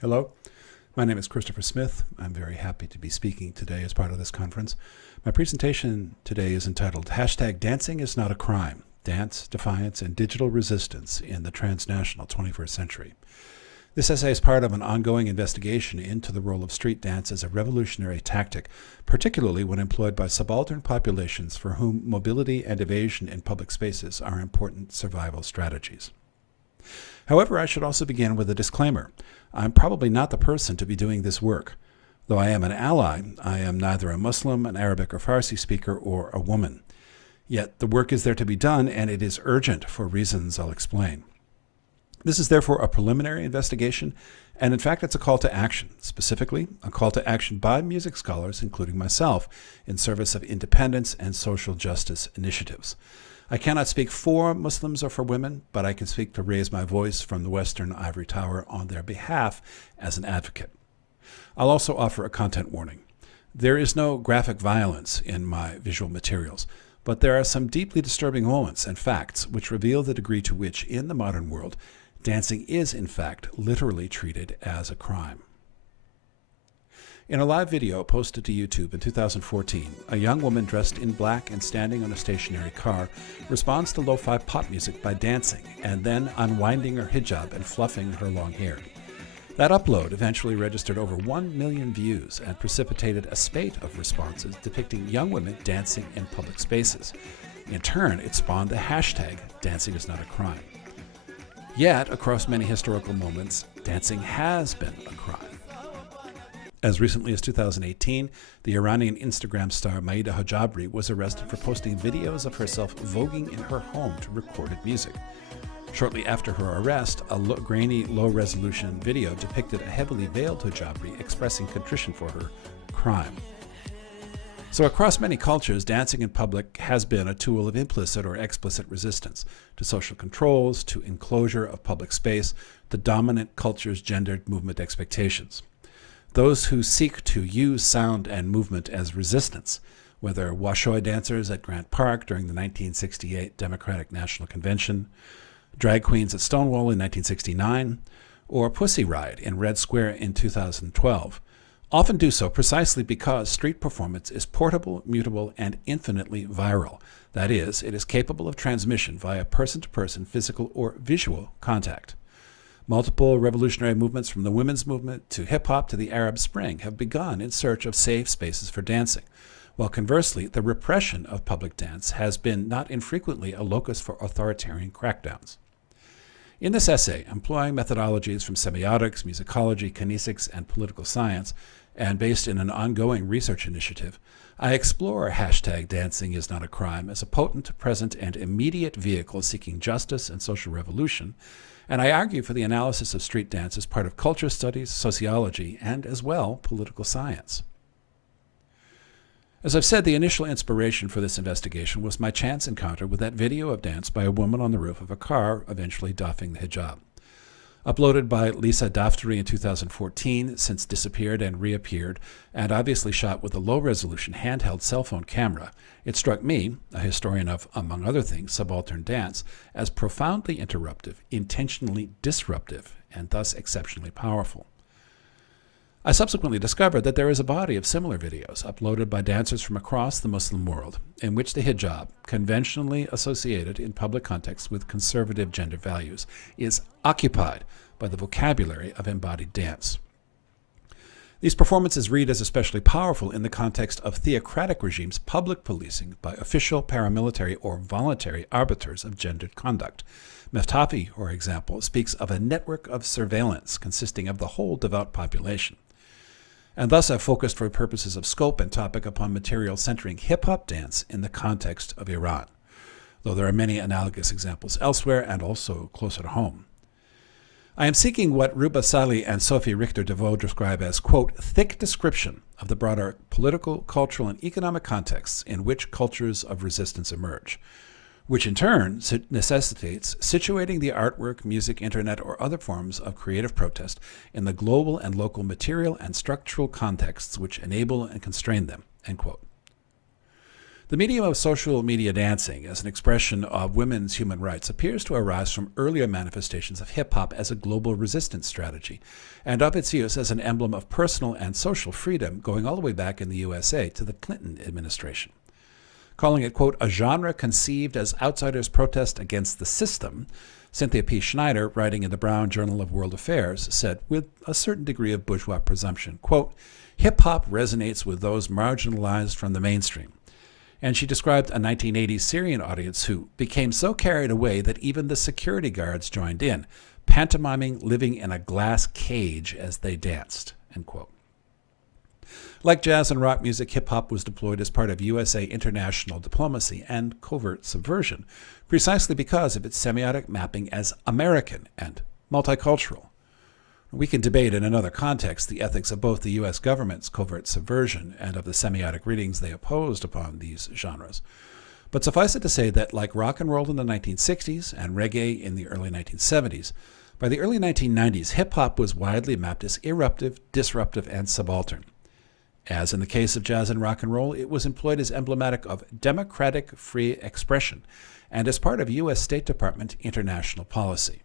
Hello, my name is Christopher Smith. I'm very happy to be speaking today as part of this conference. My presentation today is entitled #Dancing is Not a Crime, Dance, Defiance, and Digital Resistance in the Transnational 21st Century. This essay is part of an ongoing investigation into the role of street dance as a revolutionary tactic, particularly when employed by subaltern populations for whom mobility and evasion in public spaces are important survival strategies. However, I should also begin with a disclaimer. I'm probably not the person to be doing this work. Though I am an ally, I am neither a Muslim, an Arabic or Farsi speaker, or a woman. Yet the work is there to be done, and it is urgent for reasons I'll explain. This is therefore a preliminary investigation, and in fact it's a call to action, specifically a call to action by music scholars, including myself, in service of independence and social justice initiatives. I cannot speak for Muslims or for women, but I can speak to raise my voice from the Western Ivory Tower on their behalf as an advocate. I'll also offer a content warning. There is no graphic violence in my visual materials, but there are some deeply disturbing moments and facts which reveal the degree to which, in the modern world, dancing is, in fact, literally treated as a crime. In a live video posted to YouTube in 2014, a young woman dressed in black and standing on a stationary car responds to lo-fi pop music by dancing and then unwinding her hijab and fluffing her long hair. That upload eventually registered over 1 million views and precipitated a spate of responses depicting young women dancing in public spaces. In turn, it spawned the hashtag dancing is not a crime. Yet, across many historical moments, dancing has been a crime. As recently as 2018, the Iranian Instagram star Maida Hojabri was arrested for posting videos of herself voguing in her home to recorded music. Shortly after her arrest, a grainy, low-resolution video depicted a heavily veiled Hojabri expressing contrition for her crime. So across many cultures, dancing in public has been a tool of implicit or explicit resistance to social controls, to enclosure of public space, the dominant culture's gendered movement expectations. Those who seek to use sound and movement as resistance, whether Washoe dancers at Grant Park during the 1968 Democratic National Convention, drag queens at Stonewall in 1969, or Pussy Riot in Red Square in 2012, often do so precisely because street performance is portable, mutable, and infinitely viral. That is, it is capable of transmission via person-to-person physical or visual contact. Multiple revolutionary movements from the women's movement to hip-hop to the Arab Spring have begun in search of safe spaces for dancing, while conversely, the repression of public dance has been not infrequently a locus for authoritarian crackdowns. In this essay, employing methodologies from semiotics, musicology, kinesics, and political science, and based in an ongoing research initiative, I explore #dancing is not a crime as a potent, present, and immediate vehicle seeking justice and social revolution, and I argue for the analysis of street dance as part of culture studies, sociology, and as well, political science. As I've said, the initial inspiration for this investigation was my chance encounter with that video of dance by a woman on the roof of a car, eventually doffing the hijab. Uploaded by Lisa Daftari in 2014, since disappeared and reappeared, and obviously shot with a low-resolution handheld cell phone camera, it struck me, a historian of, among other things, subaltern dance, as profoundly interruptive, intentionally disruptive, and thus exceptionally powerful. I subsequently discovered that there is a body of similar videos uploaded by dancers from across the Muslim world, in which the hijab, conventionally associated in public contexts with conservative gender values, is occupied by the vocabulary of embodied dance. These performances read as especially powerful in the context of theocratic regimes' public policing by official, paramilitary, or voluntary arbiters of gendered conduct. Meftafi, for example, speaks of a network of surveillance consisting of the whole devout population. And thus I've focused for purposes of scope and topic upon material centering hip-hop dance in the context of Iran, though there are many analogous examples elsewhere and also closer to home. I am seeking what Ruba Salih and Sophie Richter-DeVoe describe as, quote, thick description of the broader political, cultural, and economic contexts in which cultures of resistance emerge, which in turn necessitates situating the artwork, music, internet, or other forms of creative protest in the global and local material and structural contexts which enable and constrain them, end quote. The medium of social media dancing as an expression of women's human rights appears to arise from earlier manifestations of hip-hop as a global resistance strategy, and of its use as an emblem of personal and social freedom going all the way back in the USA to the Clinton administration. Calling it, quote, a genre conceived as outsiders' protest against the system, Cynthia P. Schneider, writing in the Brown Journal of World Affairs, said with a certain degree of bourgeois presumption, quote, hip-hop resonates with those marginalized from the mainstream. And she described a 1980s Syrian audience who became so carried away that even the security guards joined in, pantomiming living in a glass cage as they danced, end quote. Like jazz and rock music, hip-hop was deployed as part of USA international diplomacy and covert subversion, precisely because of its semiotic mapping as American and multicultural. We can debate in another context the ethics of both the U.S. government's covert subversion and of the semiotic readings they opposed upon these genres. But suffice it to say that, like rock and roll in the 1960s and reggae in the early 1970s, by the early 1990s, hip-hop was widely mapped as eruptive, disruptive, and subaltern. As in the case of jazz and rock and roll, it was employed as emblematic of democratic free expression and as part of U.S. State Department international policy.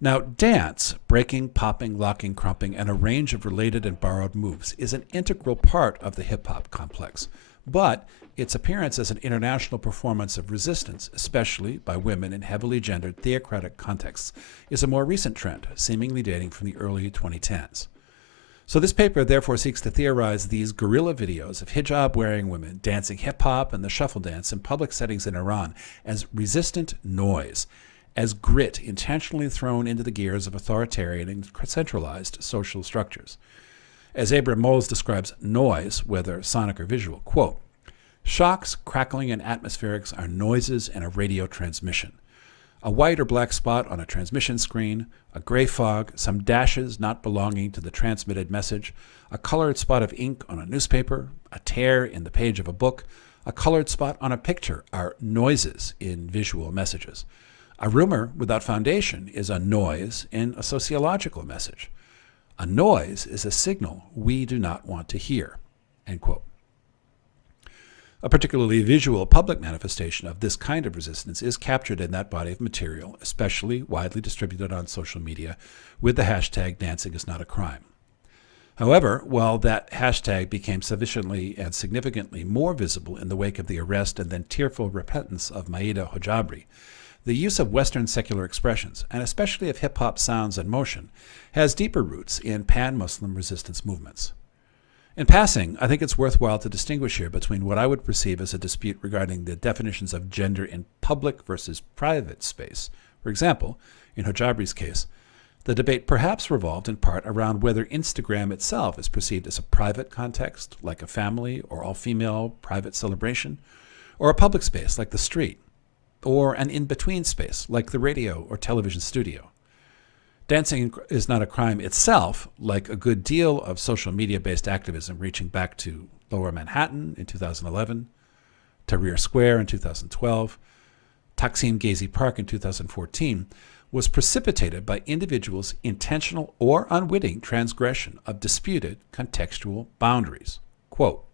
Now, dance, breaking, popping, locking, crumping, and a range of related and borrowed moves is an integral part of the hip-hop complex, but its appearance as an international performance of resistance, especially by women in heavily gendered theocratic contexts, is a more recent trend, seemingly dating from the early 2010s. So this paper therefore seeks to theorize these guerrilla videos of hijab-wearing women dancing hip-hop and the shuffle dance in public settings in Iran as resistant noise, as grit intentionally thrown into the gears of authoritarian and centralized social structures. As Abram Moles describes noise, whether sonic or visual, quote, shocks, crackling, and atmospherics are noises in a radio transmission. A white or black spot on a transmission screen, a gray fog, some dashes not belonging to the transmitted message, a colored spot of ink on a newspaper, a tear in the page of a book, a colored spot on a picture are noises in visual messages. A rumor without foundation is a noise in a sociological message. A noise is a signal we do not want to hear, end quote. A particularly visual public manifestation of this kind of resistance is captured in that body of material, especially widely distributed on social media, with the hashtag dancing is not a crime. However, while that hashtag became sufficiently and significantly more visible in the wake of the arrest and then tearful repentance of Maida Hojabri, the use of Western secular expressions, and especially of hip-hop sounds and motion, has deeper roots in pan-Muslim resistance movements. In passing, I think it's worthwhile to distinguish here between what I would perceive as a dispute regarding the definitions of gender in public versus private space. For example, in Hojabri's case, the debate perhaps revolved in part around whether Instagram itself is perceived as a private context, like a family or all-female private celebration, or a public space, like the street, or an in-between space, like the radio or television studio. Dancing is not a crime itself, like a good deal of social media-based activism reaching back to Lower Manhattan in 2011, Tahrir Square in 2012, Taksim Gezi Park in 2014, was precipitated by individuals' intentional or unwitting transgression of disputed contextual boundaries. Quote,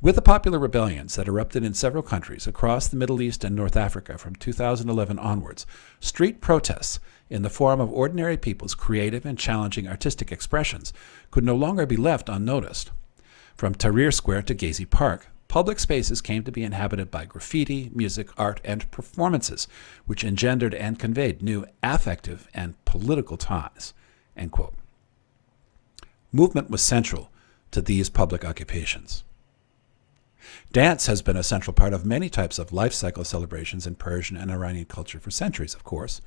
with the popular rebellions that erupted in several countries across the Middle East and North Africa from 2011 onwards, street protests in the form of ordinary people's creative and challenging artistic expressions could no longer be left unnoticed. From Tahrir Square to Gezi Park, public spaces came to be inhabited by graffiti, music, art, and performances, which engendered and conveyed new affective and political ties. End quote. Movement was central to these public occupations. Dance has been a central part of many types of life cycle celebrations in Persian and Iranian culture for centuries, of course,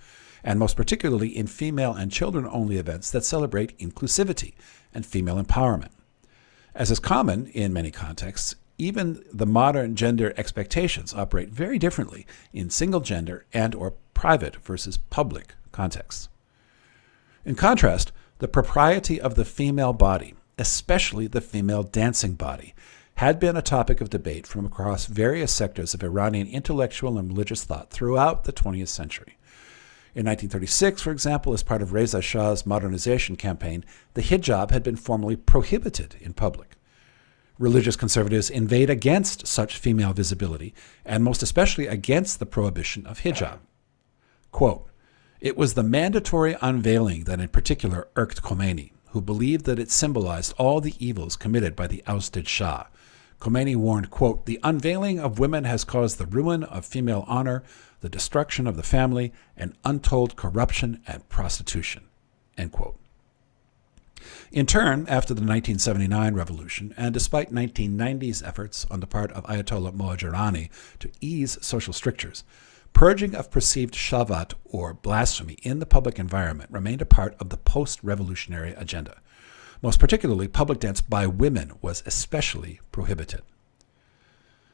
and most particularly in female and children-only events that celebrate inclusivity and female empowerment. As is common in many contexts, even the modern gender expectations operate very differently in single-gender and or private versus public contexts. In contrast, the propriety of the female body, especially the female dancing body, had been a topic of debate from across various sectors of Iranian intellectual and religious thought throughout the 20th century. In 1936, for example, as part of Reza Shah's modernization campaign, the hijab had been formally prohibited in public. Religious conservatives inveighed against such female visibility, and most especially against the prohibition of hijab. Quote, "It was the mandatory unveiling that in particular irked Khomeini, who believed that it symbolized all the evils committed by the ousted Shah." Khomeini warned, quote, "The unveiling of women has caused the ruin of female honor, the destruction of the family, and untold corruption and prostitution." End quote. In turn, after the 1979 revolution, and despite 1990's efforts on the part of Ayatollah Moajirani to ease social strictures, purging of perceived shavat, or blasphemy, in the public environment remained a part of the post-revolutionary agenda. Most particularly, public dance by women was especially prohibited.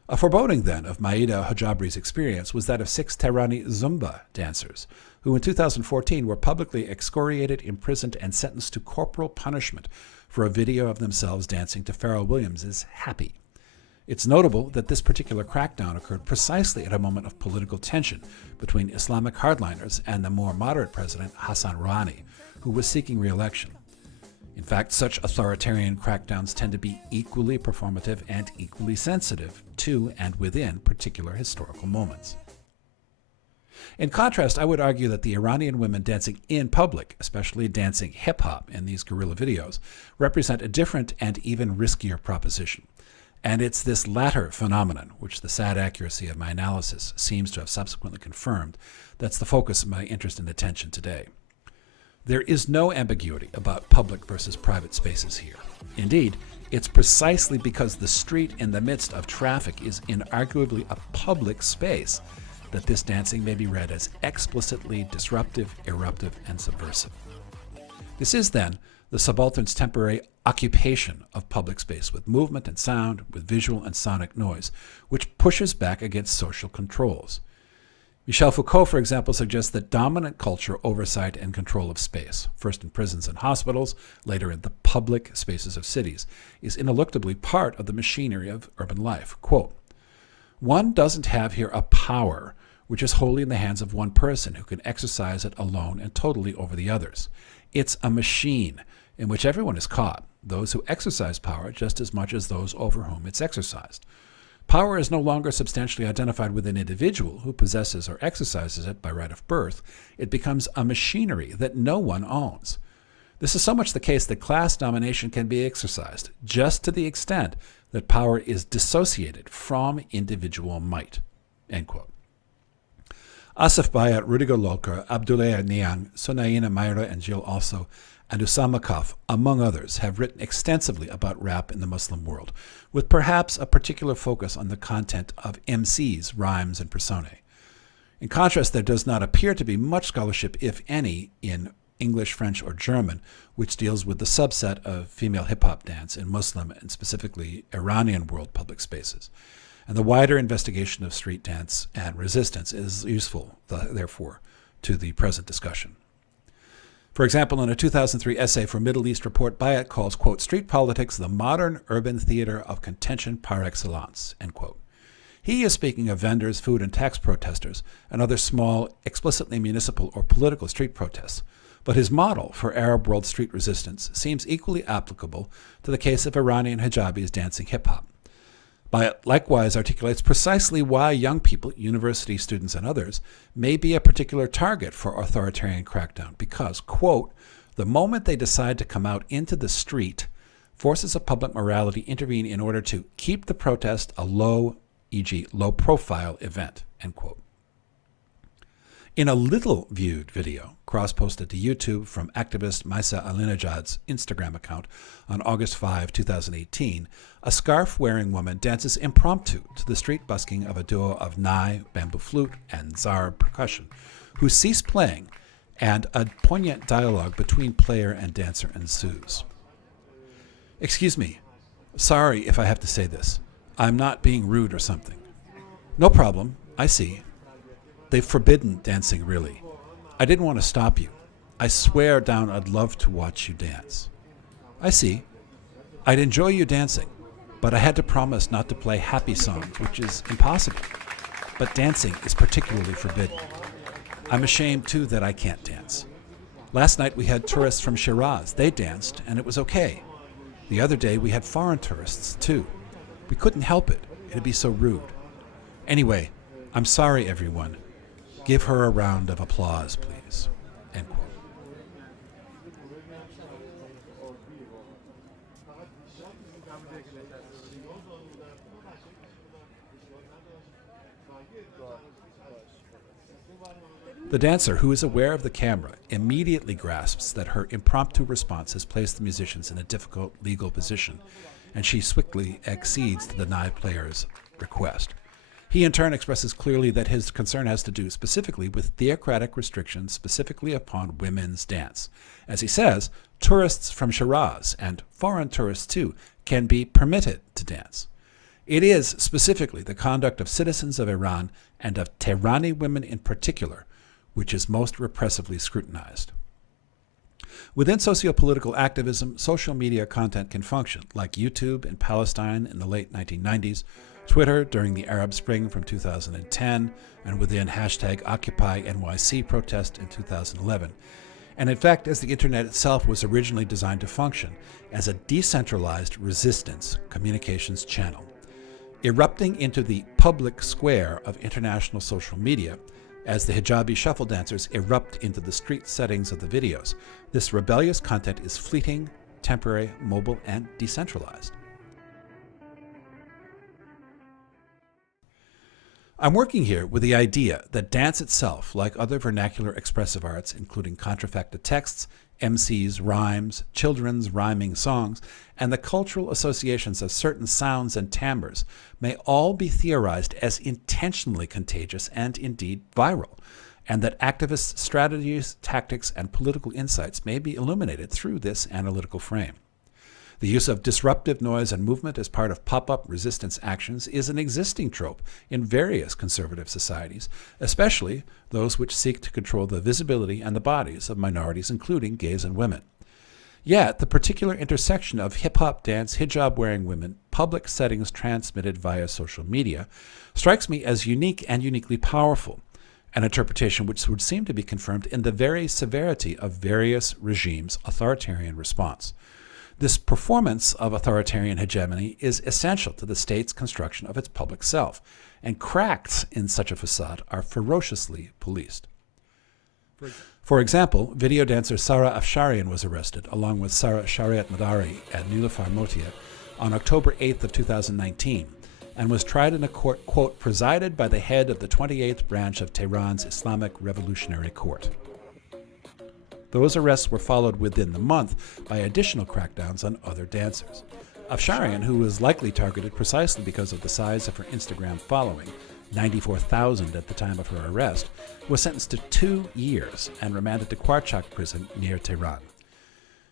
A foreboding, then, of Maida Hojabri's experience was that of 6 Tehrani Zumba dancers, who in 2014 were publicly excoriated, imprisoned, and sentenced to corporal punishment for a video of themselves dancing to Pharrell Williams' Happy. It's notable that this particular crackdown occurred precisely at a moment of political tension between Islamic hardliners and the more moderate president Hassan Rouhani, who was seeking re-election. In fact, such authoritarian crackdowns tend to be equally performative and equally sensitive to and within particular historical moments. In contrast, I would argue that the Iranian women dancing in public, especially dancing hip-hop in these guerrilla videos, represent a different and even riskier proposition. And it's this latter phenomenon, which the sad accuracy of my analysis seems to have subsequently confirmed, that's the focus of my interest and attention today. There is no ambiguity about public versus private spaces here. Indeed, it's precisely because the street in the midst of traffic is inarguably a public space that this dancing may be read as explicitly disruptive, eruptive, and subversive. This is, then, the subaltern's temporary occupation of public space with movement and sound, with visual and sonic noise, which pushes back against social controls. Michel Foucault, for example, suggests that dominant culture oversight and control of space, first in prisons and hospitals, later in the public spaces of cities, is ineluctably part of the machinery of urban life. Quote, "One doesn't have here a power which is wholly in the hands of one person who can exercise it alone and totally over the others. It's a machine in which everyone is caught, those who exercise power just as much as those over whom it's exercised. Power is no longer substantially identified with an individual who possesses or exercises it by right of birth. It becomes a machinery that no one owns. This is so much the case that class domination can be exercised, just to the extent that power is dissociated from individual might." End quote. Asif Bayat, Rudiger Lolker, Abdullah Niang, Sunaina Mayra, and Jill also, and Usama Kaf, among others, have written extensively about rap in the Muslim world, with perhaps a particular focus on the content of MCs, rhymes, and personae. In contrast, there does not appear to be much scholarship, if any, in English, French, or German, which deals with the subset of female hip-hop dance in Muslim and specifically Iranian world public spaces. And the wider investigation of street dance and resistance is useful, therefore, to the present discussion. For example, in a 2003 essay for Middle East Report, Bayat calls, quote, "Street politics the modern urban theater of contention par excellence," end quote. He is speaking of vendors, food and tax protesters, and other small, explicitly municipal or political street protests. But his model for Arab world street resistance seems equally applicable to the case of Iranian hijabis dancing hip-hop. Bayat likewise articulates precisely why young people, university students and others, may be a particular target for authoritarian crackdown because, quote, "the moment they decide to come out into the street, forces of public morality intervene in order to keep the protest a low, e.g. low-profile event," end quote. In a little-viewed video, cross-posted to YouTube from activist Maisa Alinejad's Instagram account on August 5, 2018, a scarf-wearing woman dances impromptu to the street busking of a duo of nai, bamboo flute, and zarb percussion, who cease playing, and a poignant dialogue between player and dancer ensues. "Excuse me. Sorry if I have to say this. I'm not being rude or something." "No problem. I see. They've forbidden dancing, really. I didn't want to stop you. I swear down I'd love to watch you dance." "I see. I'd enjoy you dancing, but I had to promise not to play happy songs, which is impossible. But dancing is particularly forbidden. I'm ashamed, too, that I can't dance. Last night we had tourists from Shiraz. They danced, and it was okay. The other day we had foreign tourists, too. We couldn't help it. It'd be so rude. Anyway, I'm sorry, everyone. Give her a round of applause, please." End quote. The dancer, who is aware of the camera, immediately grasps that her impromptu response has placed the musicians in a difficult legal position, and she swiftly accedes to the deny player's request. He in turn expresses clearly that his concern has to do specifically with theocratic restrictions specifically upon women's dance. As he says, tourists from Shiraz, and foreign tourists too, can be permitted to dance. It is specifically the conduct of citizens of Iran, and of Tehrani women in particular, which is most repressively scrutinized. Within socio-political activism, social media content can function, like YouTube in Palestine in the late 1990s, Twitter during the Arab Spring from 2010, and within hashtag Occupy NYC protest in 2011. And in fact, as the internet itself was originally designed to function as a decentralized resistance communications channel. Erupting into the public square of international social media, as the hijabi shuffle dancers erupt into the street settings of the videos, this rebellious content is fleeting, temporary, mobile, and decentralized. I'm working here with the idea that dance itself, like other vernacular expressive arts, including contrafacted texts, MCs, rhymes, children's rhyming songs, and the cultural associations of certain sounds and timbres, may all be theorized as intentionally contagious and indeed viral, and that activist strategies, tactics, and political insights may be illuminated through this analytical frame. The use of disruptive noise and movement as part of pop-up resistance actions is an existing trope in various conservative societies, especially those which seek to control the visibility and the bodies of minorities, including gays and women. Yet, the particular intersection of hip-hop dance, hijab-wearing women, public settings transmitted via social media, strikes me as unique and uniquely powerful, an interpretation which would seem to be confirmed in the very severity of various regimes' authoritarian response. This performance of authoritarian hegemony is essential to the state's construction of its public self, and cracks in such a facade are ferociously policed. For example, video dancer Sara Afsharian was arrested, along with Sara Shariat Madari and Nilufar Motia, on October 8th of 2019, and was tried in a court, quote, presided by the head of the 28th branch of Tehran's Islamic Revolutionary Court. Those arrests were followed within the month by additional crackdowns on other dancers. Afsharian, who was likely targeted precisely because of the size of her Instagram following, 94,000 at the time of her arrest, was sentenced to 2 years and remanded to Quarchak prison near Tehran.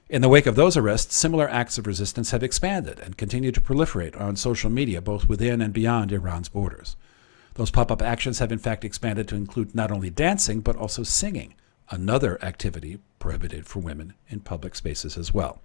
In the wake of those arrests, similar acts of resistance have expanded and continue to proliferate on social media both within and beyond Iran's borders. Those pop-up actions have in fact expanded to include not only dancing but also singing, another activity prohibited for women in public spaces as well.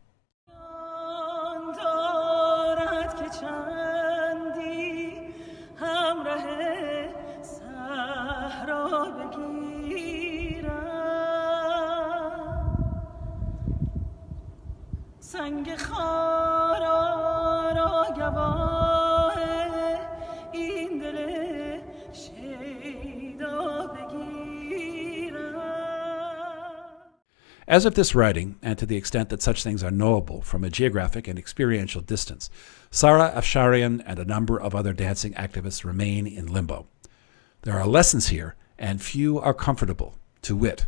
As of this writing, and to the extent that such things are knowable from a geographic and experiential distance, Sara Afsharian and a number of other dancing activists remain in limbo. There are lessons here, and few are comfortable, to wit.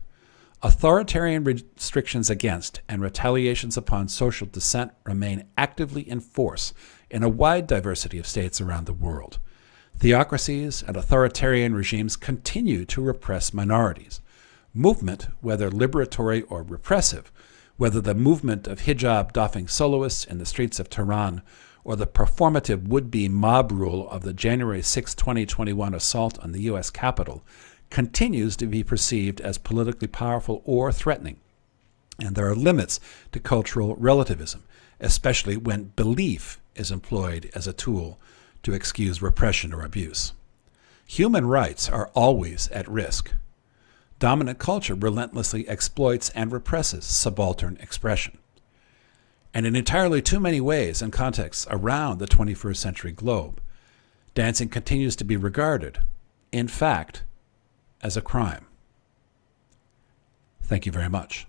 Authoritarian restrictions against and retaliations upon social dissent remain actively in force in a wide diversity of states around the world. Theocracies and authoritarian regimes continue to repress minorities. Movement, whether liberatory or repressive, whether the movement of hijab-doffing soloists in the streets of Tehran or the performative would-be mob rule of the January 6, 2021 assault on the U.S. Capitol, continues to be perceived as politically powerful or threatening. And there are limits to cultural relativism, especially when belief is employed as a tool to excuse repression or abuse. Human rights are always at risk. Dominant culture relentlessly exploits and represses subaltern expression. And in entirely too many ways and contexts around the 21st century globe, dancing continues to be regarded, in fact, as a crime. Thank you very much.